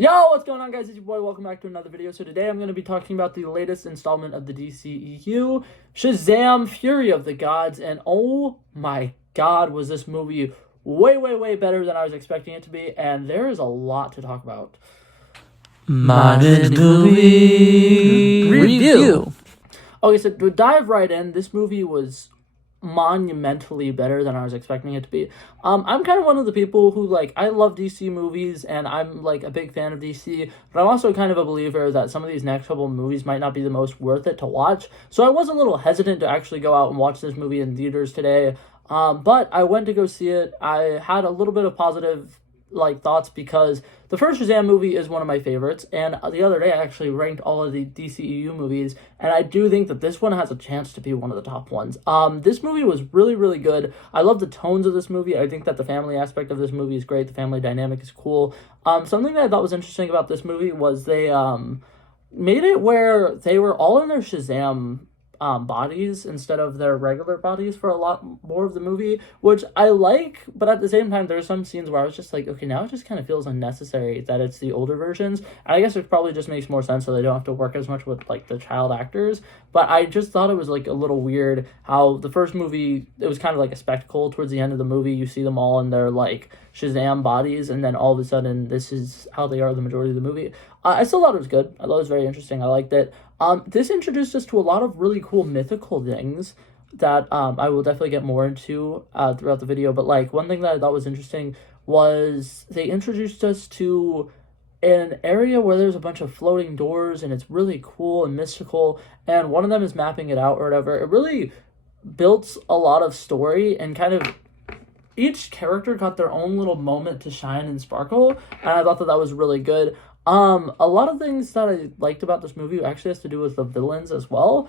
Yo, what's going on, guys? It's your boy. Welcome back to another video. So today I'm going to be talking about the latest installment of the DCEU, Shazam! Fury of the Gods, and oh my god, was this movie way better than I was expecting it to be, and there is a lot to talk about. Modern movie review. Okay, so to dive right in, this movie was monumentally better than I was expecting it to be. I'm kind of one of the people who, like, I love DC movies and I'm like a big fan of DC, but I'm also kind of a believer that some of these next couple movies might not be the most worth it to watch. So I was a little hesitant to actually go out and watch this movie in theaters today. But I went to go see it. I had a little bit of positive thoughts because the first Shazam movie is one of my favorites, and the other day I actually ranked all of the DCEU movies, and I do think that this one has a chance to be one of the top ones. This movie was really good. I love the tones of this movie. I think that the family aspect of this movie is great. The family dynamic is cool. Something that I thought was interesting about this movie was they made it where they were all in their Shazam bodies instead of their regular bodies for a lot more of the movie, which I like, but at the same time there's some scenes where I was just like, okay, now it just kind of feels unnecessary that it's the older versions, and I guess it probably just makes more sense so they don't have to work as much with like the child actors. But I just thought it was like a little weird how the first movie, it was kind of like a spectacle. Towards the end of the movie you see them all in their like Shazam bodies, and then all of a sudden this is how they are the majority of the movie. I still thought it was good. I thought it was very interesting. I liked it. This introduced us to a lot of really cool mythical things that I will definitely get more into throughout the video. But like one thing that I thought was interesting was they introduced us to an area where there's a bunch of floating doors, and it's really cool and mystical, and one of them is mapping it out or whatever. It really built a lot of story, and kind of each character got their own little moment to shine and sparkle, and I thought that that was really good. A lot of things that I liked about this movie actually has to do with the villains as well.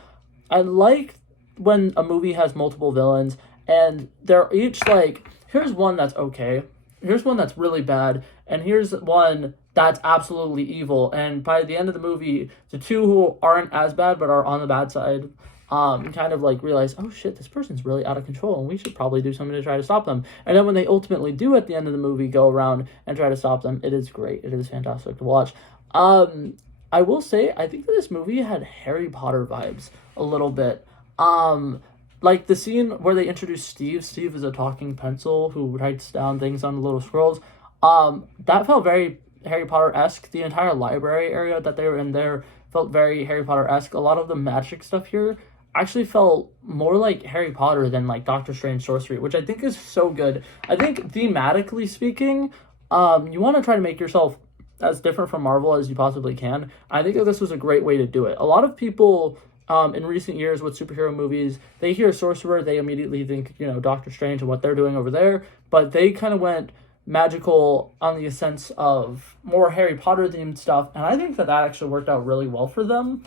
I like when a movie has multiple villains and they're each like, here's one that's okay, here's one that's really bad, and here's one that's absolutely evil. And by the end of the movie, the two who aren't as bad but are on the bad side kind of like realize, oh shit, this person's really out of control and we should probably do something to try to stop them. And then when they ultimately do at the end of the movie go around and try to stop them, it is great. It is fantastic to watch. I will say, I think that this movie had Harry Potter vibes a little bit. Like the scene where they introduce Steve. Steve is a talking pencil who writes down things on the little scrolls. That felt very Harry Potter-esque. The entire library area that they were in there felt very Harry Potter-esque. A lot of the magic stuff here actually felt more like Harry Potter than like Doctor Strange sorcery, which I think is so good. I think thematically speaking, you want to try to make yourself as different from Marvel as you possibly can. I think that this was a great way to do it. A lot of people in recent years with superhero movies, they hear sorcerer, they immediately think, you know, Doctor Strange and what they're doing over there, but they kind of went magical on the sense of more Harry Potter themed stuff, and I think that that actually worked out really well for them.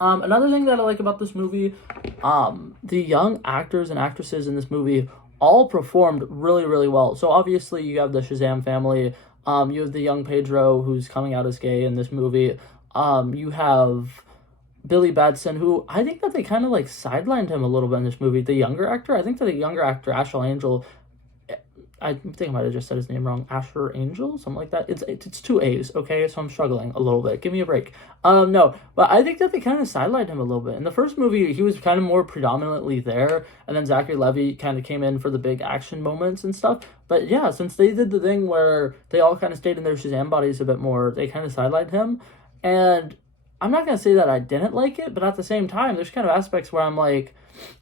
Another thing that I like about this movie, the young actors and actresses in this movie all performed really well. So obviously you have the Shazam family, you have the young Pedro who's coming out as gay in this movie, you have Billy Batson, who I think that they kind of like sidelined him a little bit in this movie. The younger actor, I think that the younger actor, Ashel Angel, I think I might have just said his name wrong. Asher Angel, something like that. It's two A's, okay? So I'm struggling a little bit. Give me a break. No, but I think that they kind of sidelined him a little bit. In the first movie, he was kind of more predominantly there, and then Zachary Levi kind of came in for the big action moments and stuff. But yeah, since they did the thing where they all kind of stayed in their Shazam bodies a bit more, they kind of sidelined him. And I'm not going to say that I didn't like it, but at the same time, there's kind of aspects where I'm like,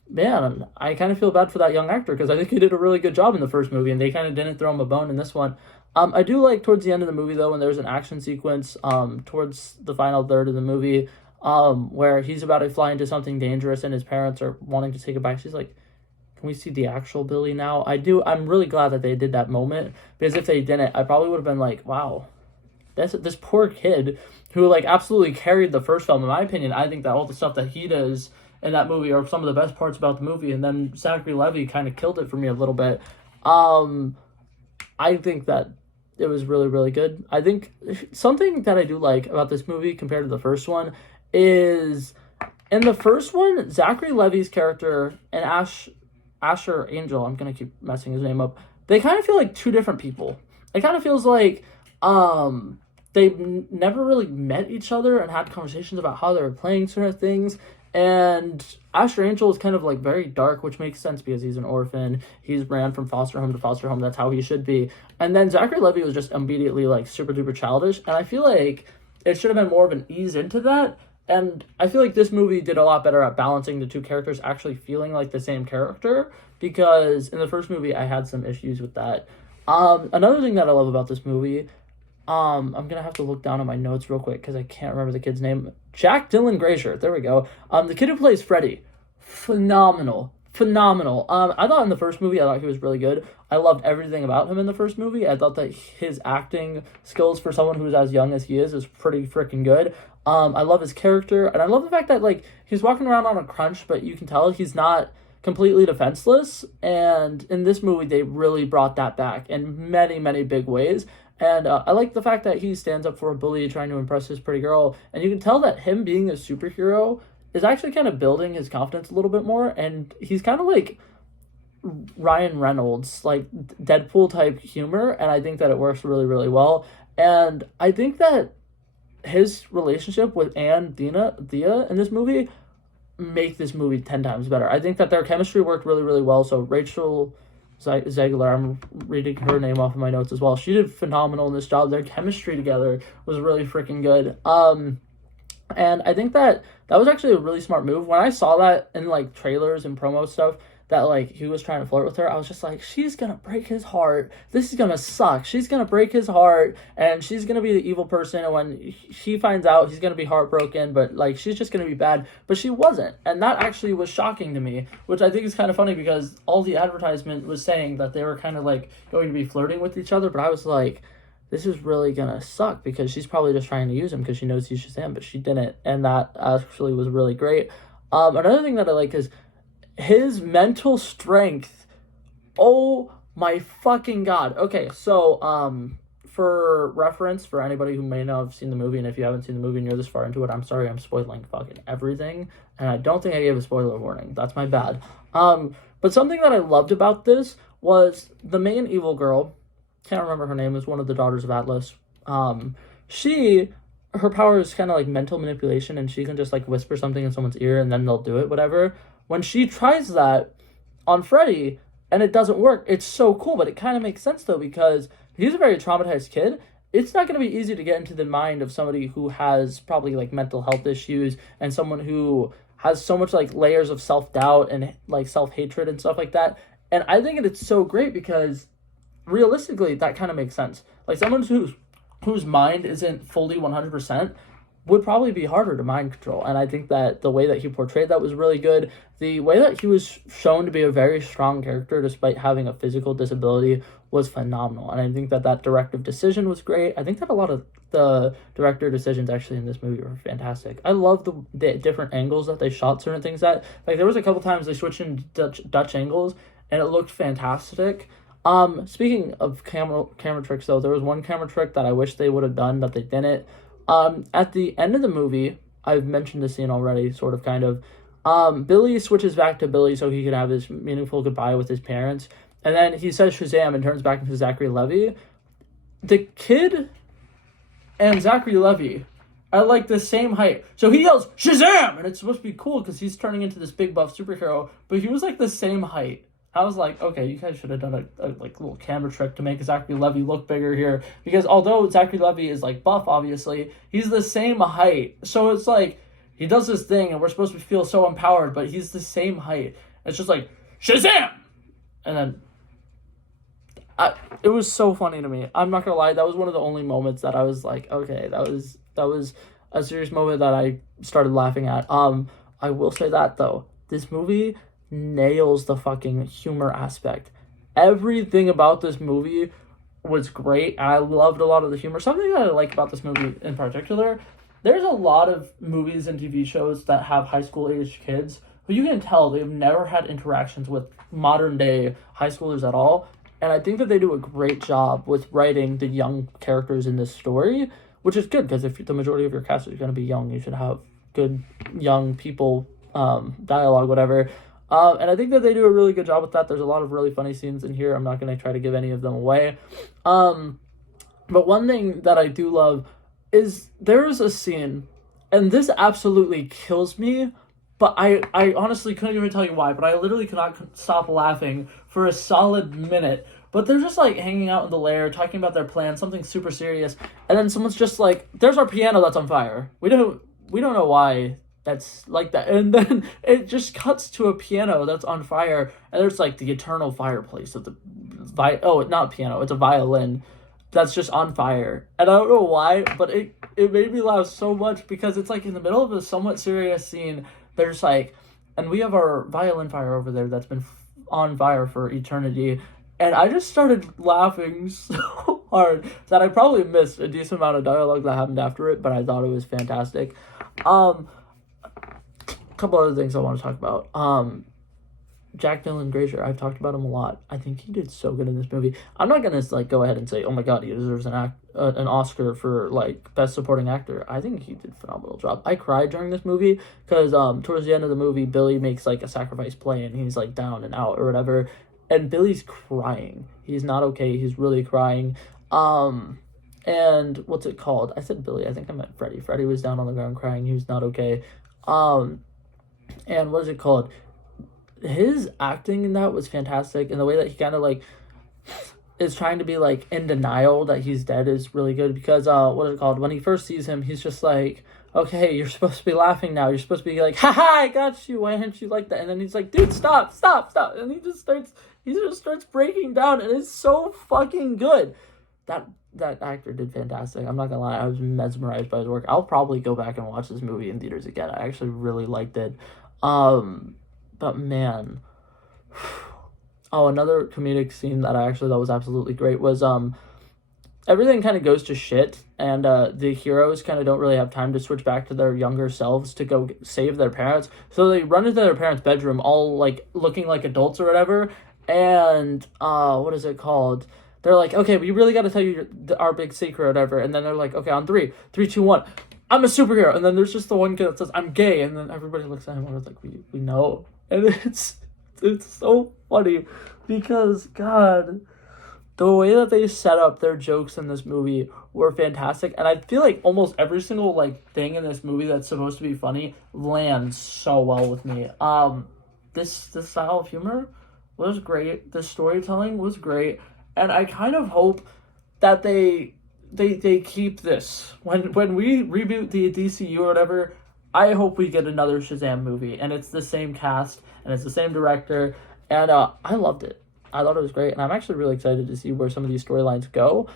man, I kind of feel bad for that young actor because I think he did a really good job in the first movie, and they kind of didn't throw him a bone in this one. I do like towards the end of the movie, though, when there's an action sequence towards the final third of the movie where he's about to fly into something dangerous and his parents are wanting to take it back. She's like, can we see the actual Billy now? I'm really glad that they did that moment, because if they didn't, I probably would have been like, wow, this poor kid who like absolutely carried the first film. In my opinion, I think that all the stuff that he does in that movie are some of the best parts about the movie, and then Zachary Levi kind of killed it for me a little bit. I think that it was really good. I think something that I do like about this movie compared to the first one is, in the first one, Zachary Levi's character and Asher Angel, I'm gonna keep messing his name up, they kind of feel like two different people. It kind of feels like never really met each other and had conversations about how they were playing certain things. And Asher Angel is kind of like very dark, which makes sense because he's an orphan. He's ran from foster home to foster home. That's how he should be. And then Zachary Levi was just immediately like super duper childish. And I feel like it should have been more of an ease into that. And I feel like this movie did a lot better at balancing the two characters actually feeling like the same character, because in the first movie I had some issues with that. Another thing that I love about this movie, I'm gonna have to look down at my notes real quick because I can't remember the kid's name. Jack Dylan Grazer. There we go. The kid who plays Freddy, phenomenal. I thought in the first movie, I thought he was really good. I loved everything about him in the first movie. I thought that his acting skills for someone who's as young as he is pretty freaking good. I love his character, and I love the fact that like he's walking around on a crunch, but you can tell he's not completely defenseless. And in this movie, they really brought that back in many, many big ways. And I like the fact that he stands up for a bully trying to impress his pretty girl. And you can tell that him being a superhero is actually kind of building his confidence a little bit more. And he's kind of like Ryan Reynolds, like Deadpool type humor. And I think that it works really, really well. And I think that his relationship with Thea in this movie make this movie 10 times better. I think that their chemistry worked really, really well. So Rachel Zegler, I'm reading her name off of my notes as well. She did phenomenal in this job. Their chemistry together was really freaking good. And I think that was actually a really smart move. When I saw that in like trailers and promo stuff, that like he was trying to flirt with her, I was just like, she's gonna break his heart. This is gonna suck. She's gonna break his heart, and she's gonna be the evil person. And when she finds out, he's gonna be heartbroken. But like, she's just gonna be bad. But she wasn't, and that actually was shocking to me, which I think is kind of funny because all the advertisement was saying that they were kind of like going to be flirting with each other. But I was like, this is really gonna suck because she's probably just trying to use him because she knows he's Shazam, but she didn't, and that actually was really great. Another thing that I like is his mental strength. Oh my fucking god. Okay, so for reference, for anybody who may not have seen the movie, and if you haven't seen the movie and you're this far into it, I'm sorry, I'm spoiling fucking everything, and I don't think I gave a spoiler warning. That's my bad. But something that I loved about this was the main evil girl, can't remember her name, is one of the daughters of Atlas. Her power is kind of like mental manipulation, and she can just like whisper something in someone's ear and then they'll do it, whatever. When she tries that on Freddy and it doesn't work, it's so cool, but it kind of makes sense though, because he's a very traumatized kid. It's not going to be easy to get into the mind of somebody who has probably like mental health issues and someone who has so much like layers of self-doubt and like self-hatred and stuff like that. And I think it's so great because realistically, that kind of makes sense. Like someone whose mind isn't fully 100% would probably be harder to mind control. And I think that the way that he portrayed that was really good. The way that he was shown to be a very strong character despite having a physical disability was phenomenal. And I think that directive decision was great. I think that a lot of the director decisions actually in this movie were fantastic. I love the different angles that they shot certain things at. Like there was a couple times they switched in Dutch angles and it looked fantastic. Speaking of camera tricks though, there was one camera trick that I wish they would have done that they didn't. At the end of the movie, I've mentioned this scene already, sort of, kind of. Billy switches back to Billy so he can have his meaningful goodbye with his parents. And then he says Shazam and turns back into Zachary Levi. The kid and Zachary Levi are like the same height. So he yells, Shazam! And it's supposed to be cool because he's turning into this big buff superhero. But he was like the same height. I was like, okay, you guys should have done a like little camera trick to make Zachary Levi look bigger here. Because although Zachary Levi is like buff, obviously, he's the same height. So it's like, he does this thing and we're supposed to feel so empowered, but he's the same height. It's just like, Shazam! And then, it was so funny to me. I'm not gonna lie, that was one of the only moments that I was like, okay, that was a serious moment that I started laughing at. I will say that though, this movie nails the fucking humor aspect. Everything about this movie was great. I loved a lot of the humor. Something that I like about this movie in particular, there's a lot of movies and TV shows that have high school age kids who you can tell they've never had interactions with modern day high schoolers at all. And I think that they do a great job with writing the young characters in this story, which is good because if the majority of your cast is going to be young, you should have good young people, dialogue, whatever. And I think that they do a really good job with that. There's a lot of really funny scenes in here. I'm not going to try to give any of them away. But one thing that I do love is there is a scene, and this absolutely kills me, but I honestly couldn't even tell you why, but I literally could not stop laughing for a solid minute. But they're just like hanging out in the lair, talking about their plan, something super serious, and then someone's just like, "There's our piano that's on fire. We don't know why that's like that." And then it just cuts to a piano that's on fire, and there's like the eternal fireplace of the not piano, it's a violin that's just on fire. And I don't know why, but it made me laugh so much because it's like in the middle of a somewhat serious scene, there's like, and we have our violin fire over there that's been on fire for eternity. And I just started laughing so hard that I probably missed a decent amount of dialogue that happened after it, but I thought it was fantastic. A couple other things I want to talk about. Jack Dylan Grazer, I've talked about him a lot. I think he did so good in this movie. I'm not gonna like go ahead and say, oh my god, he deserves an Oscar for like best supporting actor. I think he did a phenomenal job. I cried during this movie because towards the end of the movie, Billy makes like a sacrifice play and he's like down and out or whatever, and Billy's crying. He's not okay. He's really crying. And what's it called? I said Billy. I think I meant Freddie. Freddie was down on the ground crying. He was not okay. And what is it called? His acting in that was fantastic, and the way that he kind of like is trying to be like in denial that he's dead is really good because what is it called, when he first sees him, he's just like, okay, you're supposed to be laughing now, you're supposed to be like, haha, I got you, why aren't you like that? And then he's like, dude, stop, and he just starts breaking down, and it's so fucking good. That actor did fantastic. I'm not gonna lie, I was mesmerized by his work. I'll probably go back and watch this movie in theaters again. I actually really liked it. But man, another comedic scene that I actually thought was absolutely great was everything kind of goes to shit, and the heroes kind of don't really have time to switch back to their younger selves to go save their parents. So they run into their parents' bedroom, all like looking like adults or whatever. And what is it called? They're like, okay, we really got to tell you our big secret or whatever. And then they're like, okay, on 3, 3, 2, 1. I'm a superhero. And then there's just the one kid that says, I'm gay. And then everybody looks at him and is like, we know. And it's so funny because, God, the way that they set up their jokes in this movie were fantastic. And I feel like almost every single like thing in this movie that's supposed to be funny lands so well with me. This style of humor was great. The storytelling was great. And I kind of hope that they keep this. When we reboot the DCU or whatever, I hope we get another Shazam movie, and it's the same cast, and it's the same director, and I loved it. I thought it was great, and I'm actually really excited to see where some of these storylines go.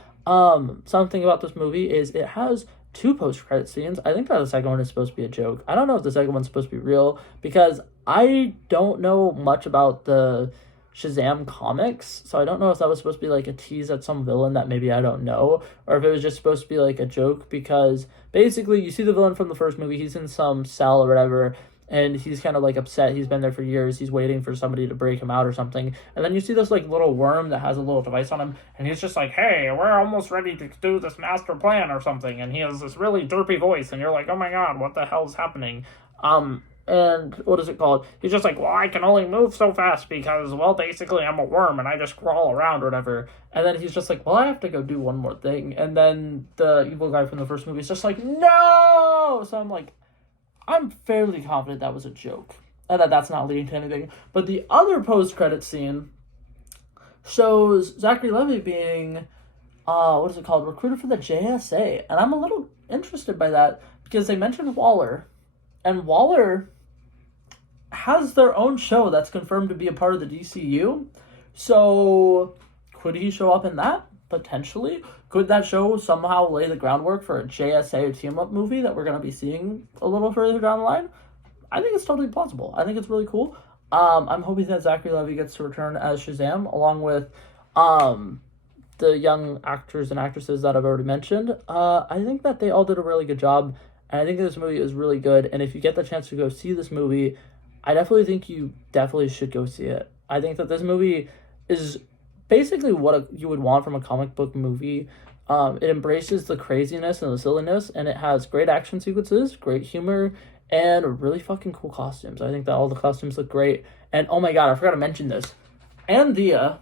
Something about this movie is it has 2 post-credit scenes. I think that the second one is supposed to be a joke. I don't know if the second one's supposed to be real, because I don't know much about the Shazam comics, so I don't know if that was supposed to be like a tease at some villain that maybe I don't know, or if it was just supposed to be like a joke, because basically you see the villain from the first movie, he's in some cell or whatever, and he's kind of like upset, he's been there for years, he's waiting for somebody to break him out or something, and then you see this like little worm that has a little device on him, and he's just like, hey, we're almost ready to do this master plan or something, and he has this really derpy voice, and you're like, oh my god, what the hell's happening? And what is it called? He's just like, well, I can only move so fast because, well, basically I'm a worm and I just crawl around or whatever. And then he's just like, well, I have to go do one more thing. And then the evil guy from the first movie is just like, no! So I'm like, I'm fairly confident that was a joke and that's not leading to anything. But the other post-credit scene shows Zachary Levi being, what is it called? Recruited for the JSA. And I'm a little interested by that because they mentioned Waller. And Waller has their own show that's confirmed to be a part of the DCU. So, could he show up in that? Potentially. Could that show somehow lay the groundwork for a JSA team-up movie that we're going to be seeing a little further down the line? I think it's totally plausible. I think it's really cool. I'm hoping that Zachary Levi gets to return as Shazam, along with the young actors and actresses that I've already mentioned. I think that they all did a really good job. And I think this movie is really good. And if you get the chance to go see this movie, I definitely think you definitely should go see it. I think that this movie is basically what you would want from a comic book movie. It embraces the craziness and the silliness, and it has great action sequences, great humor, and really fucking cool costumes. I think that all the costumes look great. And oh my god, I forgot to mention this. Andrea,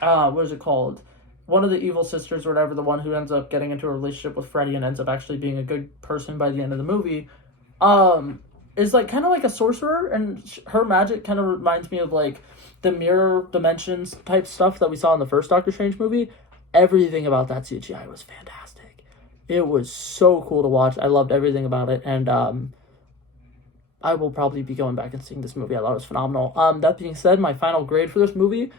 what is it called? one of the evil sisters or whatever, the one who ends up getting into a relationship with Freddy and ends up actually being a good person by the end of the movie, is like kind of like a sorcerer, and her magic kind of reminds me of like the mirror dimensions type stuff that we saw in the first Doctor Strange movie. Everything about that CGI was fantastic. It was so cool to watch. I loved everything about it, and I will probably be going back and seeing this movie. I thought it was phenomenal. That being said, my final grade for this movie,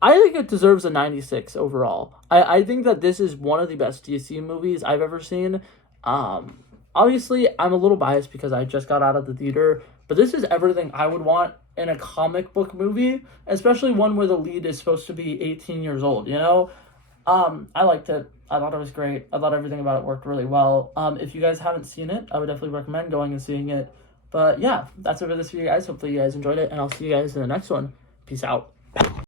I think it deserves a 96 overall. I think that this is one of the best DC movies I've ever seen. Obviously, I'm a little biased because I just got out of the theater, but this is everything I would want in a comic book movie, especially one where the lead is supposed to be 18 years old, you know? I liked it. I thought it was great. I thought everything about it worked really well. If you guys haven't seen it, I would definitely recommend going and seeing it. But yeah, that's it for this video, guys. Hopefully you guys enjoyed it, and I'll see you guys in the next one. Peace out.